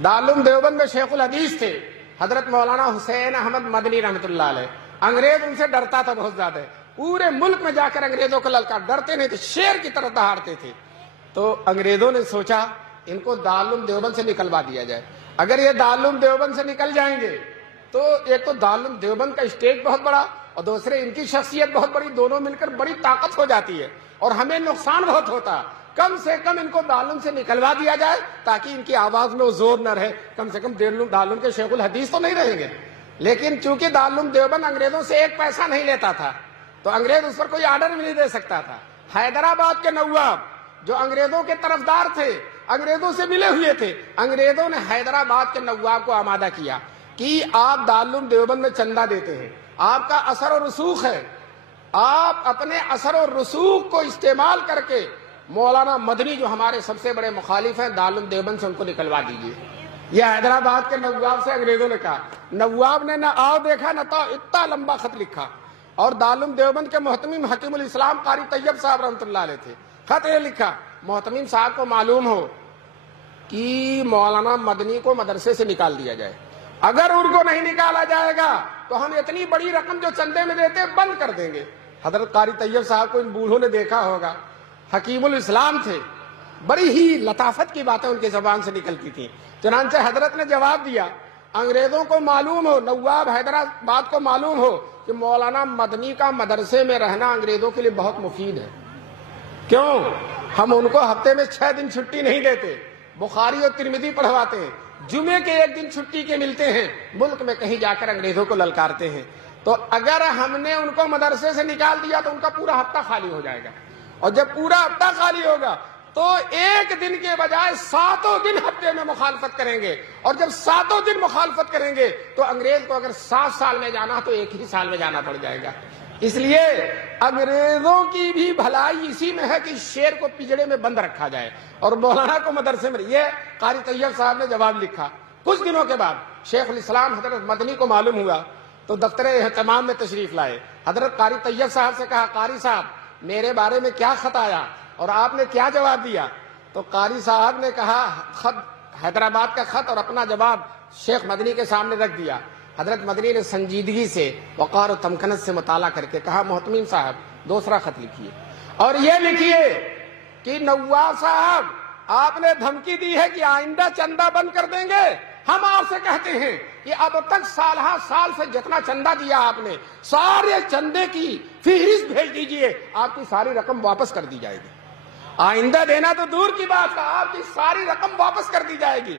दारुल देवबंद में शेख उल हदीस थे हजरत मौलाना हुसैन अहमद मदनी रहमतुल्लाह अलैह। अंग्रेज उनसे डरता था बहुत ज्यादा, पूरे मुल्क में जाकर अंग्रेजों को ललकार, डरते नहीं थे, शेर की तरह दहाड़ते थे। तो अंग्रेजों ने सोचा इनको दारुल देवबंद से निकलवा दिया जाए। अगर ये दारुल देवबंद से निकल जाएंगे तो एक तो दारुल देवबंद का स्टेज बहुत बड़ा और दूसरे इनकी शख्सियत बहुत बड़ी, दोनों मिलकर बड़ी ताकत हो जाती है और हमें नुकसान बहुत होता। कम से कम इनको दारुल से निकलवा दिया जाए ताकि इनकी आवाज में जोर न रहे, कम से कम दारुल के शेख उल हदीस तो नहीं रहेंगे। लेकिन चूंकि दारुल देवबंद अंग्रेजों से एक पैसा नहीं लेता था तो अंग्रेज उस पर कोई आर्डर भी नहीं दे सकता था। हैदराबाद के नवाब जो अंग्रेजों के तरफदार थे, अंग्रेजों से मिले हुए थे, अंग्रेजों ने हैदराबाद के नवाब को आमादा किया कि आप दारुल देवबंद में चंदा देते हैं, आपका असर और रसूख है, आप अपने असर और रसूख को इस्तेमाल करके मौलाना मदनी जो हमारे सबसे बड़े मुखालिफ हैं दारुल देवबंद से उनको निकलवा दीजिए। यह हैदराबाद के नवाब से अंग्रेजों ने कहा। नवाब ने न आओ देखा न तो इतना लंबा खत लिखा और दारुल देवबंद के मोहतमीम हकीमुल इस्लाम कारी तैयब साहब रहमतुल्लाह अलैह थे। खत ये लिखा, मोहतमीम साहब को मालूम हो कि मौलाना मदनी को मदरसे से निकाल दिया जाए, अगर उनको नहीं निकाला जाएगा तो हम इतनी बड़ी रकम जो चंदे में देते हैं बंद कर देंगे। हजरत कारी तैयब साहब को इन बूढ़ों ने देखा होगा, हकीमुल इस्लाम थे, बड़ी ही लताफत की बातें उनकी जबान से निकलती थी। चुनांचे हजरत ने जवाब दिया, अंग्रेजों को मालूम हो, नवाब हैदराबाद को मालूम हो कि मौलाना मदनी का मदरसे में रहना अंग्रेजों के लिए बहुत मुफीद है। क्यों? हम उनको हफ्ते में 6 दिन छुट्टी नहीं देते, बुखारी और तिरमिजी पढ़वाते हैं, जुमे के एक दिन छुट्टी के मिलते हैं, मुल्क में कहीं जाकर अंग्रेजों को ललकारते हैं। तो अगर हमने उनको मदरसे से निकाल दिया तो उनका पूरा हफ्ता खाली हो जाएगा और जब पूरा हफ्ता खाली होगा तो एक दिन के बजाय 7 दिन हफ्ते में मुखालफत करेंगे और जब 7 दिन मुखालफत करेंगे तो अंग्रेज को अगर 7 साल में जाना तो 1 ही साल में जाना पड़ जाएगा। इसलिए अंग्रेजों की भी भलाई इसी में है कि शेर को पिंजड़े में बंद रखा जाए और मौलाना को मदरसे में। ये कारी तैयब साहब ने जवाब लिखा। कुछ दिनों के बाद शेख उल इस्लाम हजरत मदनी को मालूम हुआ तो दफ्तर एहतमाम में तशरीफ लाए। हजरत कारी तैयब साहब से कहा, कारी साहब मेरे बारे में क्या खत आया और आपने क्या जवाब दिया? तो कारी साहब ने कहा, खत हैदराबाद का खत और अपना जवाब शेख मदनी के सामने रख दिया। हजरत मदनी ने संजीदगी से वक़ार और तमकनत से मुताला करके कहा, मोहतमीम साहब दूसरा खत लिखिए और ये लिखिए कि नवाब साहब आपने धमकी दी है कि आइंदा चंदा बंद कर देंगे। हम आपसे कहते हैं कि अब तक साल से जितना चंदा दिया आपने, सारे चंदे की फहरिस्त भेज दीजिए, आपकी सारी रकम वापस कर दी जाएगी। आइंदा देना तो दूर की बात है, आपकी सारी रकम वापस कर दी जाएगी।